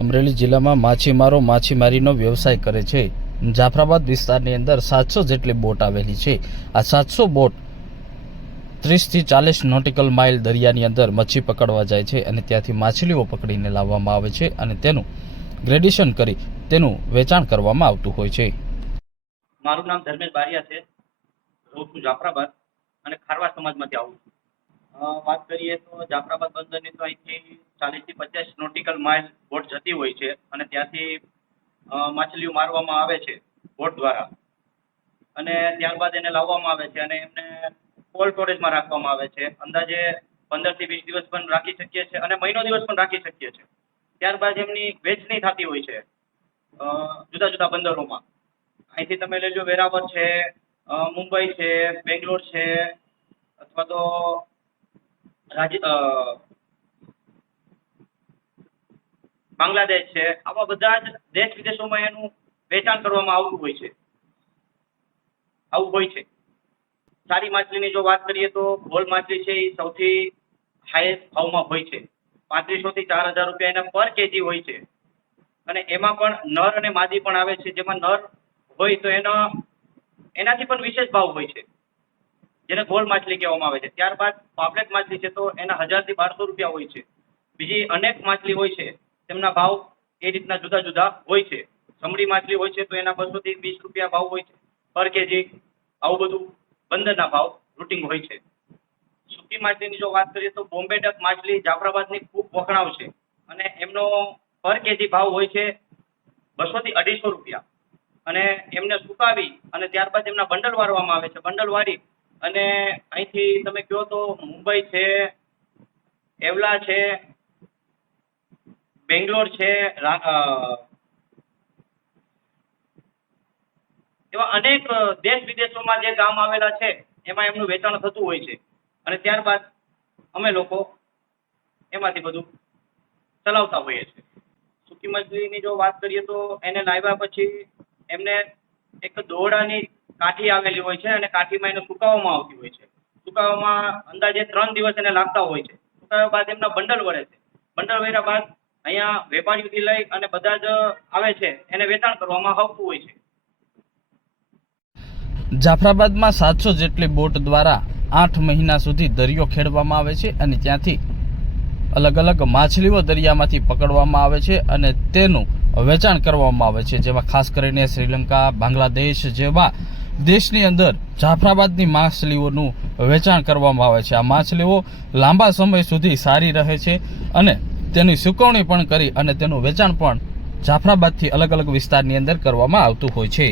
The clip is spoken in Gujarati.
અમરેલી જિલ્લામાં માછીમારો માછીમારીનો વ્યવસાય કરે છે। જાફરાબાદ વિસ્તારની અંદર 700 જેટલી બોટ આવેલી છે। આ 700 બોટ 30 થી 40 નોટિકલ માઇલ દરિયાની અંદર મચ્છી પકડવા જાય છે અને ત્યાંથી માછલીઓ પકડીને લાવવામાં આવે છે અને તેનું ગ્રેડેશન કરી તેનું વેચાણ કરવામાં આવતું હોય છે। મારું નામ ધર્મેશ બારિયા છે, રહું છું જાફરાબાદ અને ખારવા સમાજમાંથી આવું છું। વાત કરીએ તો જાફરાબાદ બંદરની તો અહીંથી 40 થી 50 નોટિકલ માઇલ બોટ જતી હોય છે અને ત્યાંથી માછલીઓ મારવામાં આવે છે બોટ દ્વારા અને ત્યારબાદ એને લાવવામાં આવે છે અને એમને કોલ્ડ સ્ટોરેજમાં રાખવામાં આવે છે। અંદાજે 15 થી 20 દિવસ પણ રાખી શકીએ છીએ અને મહિનો દિવસ પણ રાખી શકીએ છીએ। ત્યારબાદ એમની વેચણી થતી હોય છે જુદા જુદા બંદરોમાં। અહીંથી તમે લેજો વેરાવળ છે, મુંબઈ છે, બેંગ્લોર છે, અથવા તો બાંગ્લાદેશ છે, આવા બધા જ દેશ વિદેશોમાં એનું વેચાણ કરવામાં આવતું હોય છે। આવું હોય છે। સારી માછલીની જો વાત કરીએ તો ગોલ માછલી છે એ સૌથી હાઈએસ્ટ ભાવમાં હોય છે। 3500 થી 4000 રૂપિયા એના પર કેજી હોય છે અને એમાં પણ નર અને માદી પણ આવે છે। જેમાં નર હોય તો એનાથી પણ વિશેષ ભાવ હોય છે, જેને ગોલ માછલી કહેવામાં આવે છે। ત્યારબાદ પાપલેટ માછલી છે તો એના 1000 થી 1200 રૂપિયા હોય છે। બીજી અનેક માછલી હોય છે, તેમના ભાવ એ રીતના જુદા જુદા હોય છે। સમડી માછલી હોય છે તો એના 200 થી 20 રૂપિયા ભાવ હોય છે પર કેજી। આવું બધું બંદરના ભાવ રૂટિંગ હોય છે। સૂકી માછલીની જો વાત કરીએ તો બોમ્બે ડક માછલી જાફરાબાદની ખૂબ વખણાવ છે અને એમનો પર કેજી ભાવ હોય છે 200 થી 250 રૂપિયા અને એમને સુકાવી અને ત્યારબાદ એમના બંડલ વાળવામાં આવે છે। બંડલ વાળી અને અહીંથી તમે કહો તો મુંબઈ છે, એવલા છે, બેંગ્લોર છે, એવા અનેક દેશ વિદેશોમાં જે ગામ આવેલા છે એમાં એમનું વેચાણ થતું હોય છે અને ત્યારબાદ અમે લોકો એમાંથી બધું ચલાવતા હોઈએ છીએ। સૂકી મછલીની જો વાત કરીએ તો એને લાવ્યા પછી એમને એક દોરડાની કાઠી આવેલી હોય છે અને કાઠીમાં એને સુકાવવામાં આવતી હોય છે। સુકાવવામાં અંદાજે 3 દિવસ એને લાગતા હોય છે। સુકાવ્યા બાદ એમના બંડલ વળે છે। બંડલ વળ્યા બાદ અહીંયા વેપારીઓથી લઈ અને બધા જ આવે છે એને વેચાણ કરવામાં આવતું હોય છે। જાફરાબાદમાં 700 જેટલી બોટ દ્વારા 8 મહિના સુધી દરિયો ખેડવામાં આવે છે અને ત્યાંથી અલગ અલગ માછલીઓ દરિયામાંથી પકડવામાં આવે છે અને તેનું વેચાણ કરવામાં આવે છે। જેમાં ખાસ કરીને શ્રીલંકા, બાંગ્લાદેશ જેવા દેશની અંદર જાફરાબાદની માછલીઓનું વેચાણ કરવામાં આવે છે। આ માછલીઓ લાંબા સમય સુધી સારી રહે છે અને તેની સુકવણી પણ કરી અને તેનું વેચાણ પણ જાફરાબાદથી અલગ અલગ વિસ્તારની અંદર કરવામાં આવતું હોય છે।